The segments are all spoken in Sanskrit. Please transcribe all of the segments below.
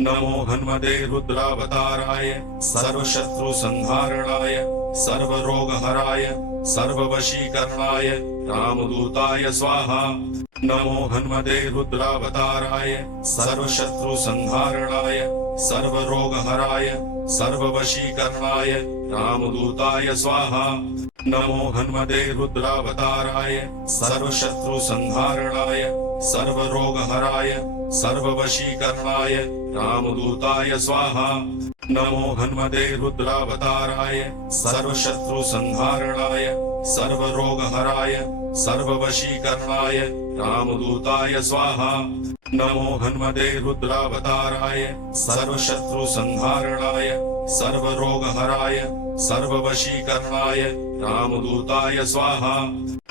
नमो हन्मते रुद्रावताराय सर्वशत्रु संहारणाय सर्वरोगहराय सर्ववशीकरणाय रामदूताय स्वाहा। नमो हन्मते रुद्रावताराय सर्वशत्रु संहारणाय सर्वरोगहराय सर्ववशीकरणाय रामदूताय स्वाहा। नमो हन्मते रुद्रावताराय सर्वशत्रु संहारणाय सर्वरोगहराय सर्ववशीकरणाय रामदूताय स्वाहा। नमो हन्मते रुद्रावताराय सर्वशत्रु संहारणाय सर्वरोगहराय सर्ववशीकरणाय रामदूताय स्वाहा। नमो हन्मते रुद्रावताराय सर्वशत्रु संहारणाय सर्वरोगहराय सर्ववशीकरणाय रामदूताय स्वाहा।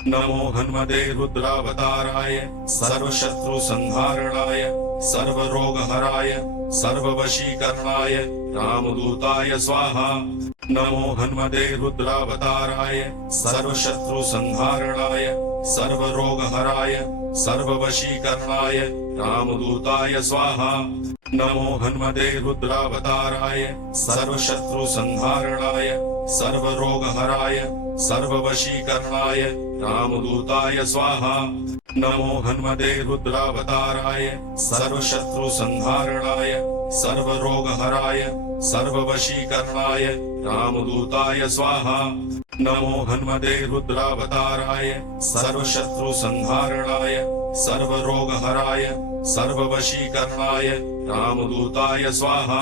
नमो हन्मते रुद्रावताराय सर्वशत्रु संहारणाय सर्वरोगहराय सर्ववशीकरणाय रामदूताय स्वाहा। नमो हन्मते रुद्रावताराय सर्वशत्रु संहारणाय सर्वरोगहराय सर्ववशीकरणाय रामदूताय स्वाहा। नमो हन्मते रुद्रावताराय सर्वशत्रु संहारणाय सर्वरोगहराय सर्ववशीकरणाय रामदूताय स्वाहा। नमो हन्मते रुद्रावताराय सर्वशत्रु संहारणाय सर्वरोगहराय सर्ववशीकरणाय रामदूताय स्वाहा। नमो हन्मते रुद्रावताराय सर्वशत्रु संहारणाय सर्वरोगहराय सर्ववशीकरणाय रामदूताय स्वाहा।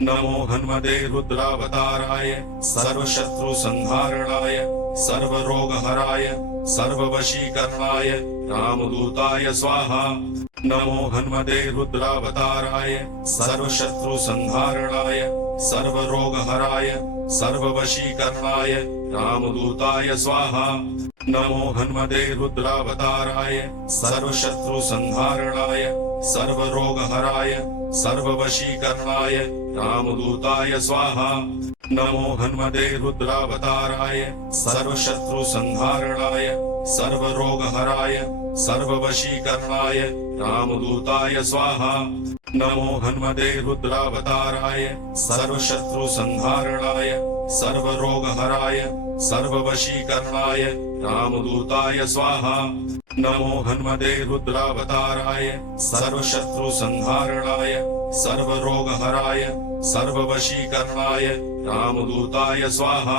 नमो हन्मते रुद्रावताराय सर्वशत्रु संहारणाय सर्वरोगहराय सर्ववशीकरणाय रामदूताय स्वाहा। नमो हन्मते रुद्रावताराय सर्वशत्रु संहारणाय सर्वरोगहराय सर्ववशीकरणाय रामदूताय स्वाहा। नमो हन्मते रुद्रावताराय सर्वशत्रु संहारणाय सर्वरोगहराय सर्ववशीकरणाय रामदूताय स्वाहा। नमो हन्मते रुद्रावताराय सर्वशत्रु संहारणाय सर्वरोगहराय सर्ववशीकरणाय रामदूताय स्वाहा। नमो हन्मते रुद्रावताराय सर्वशत्रु संहारणाय सर्वरोगहराय सर्ववशीकरणाय रामदूताय स्वाहा। नमो हन्मते रुद्रावताराय सर्वशत्रु संहारणाय सर्वरोगहराय सर्ववशीकरणाय रामदूताय स्वाहा।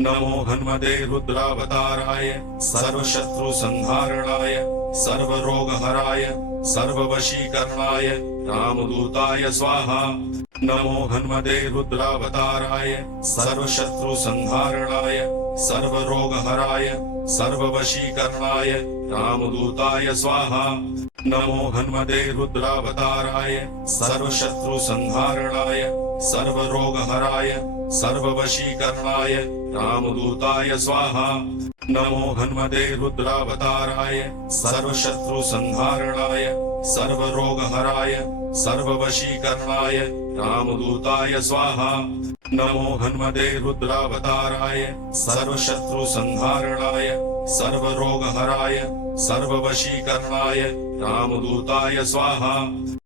नमो हन्मते रुद्रावताराय सर्वशत्रु संहारणाय सर्वरोगहराय सर्ववशीकरणाय रामदूताय स्वाहा। नमो हन्मते रुद्रावताराय सर्वशत्रु संहारणाय सर्वरोगहराय सर्ववशीकरणाय रामदूताय स्वाहा। नमो हन्मते रुद्रावताराय सर्वशत्रु संहारणाय सर्वरोगहराय सर्ववशीकरणाय रामदूताय स्वाहा। नमो हन्मते रुद्रावताराय सर्वशत्रु संहारणाय सर्वरोगहराय सर्ववशीकरणाय रामदूताय स्वाहा। नमो हन्मते रुद्रावताराय सर्वशत्रु संहारणाय सर्वरोगहराय सर्ववशीकरणाय रामदूताय स्वाहा।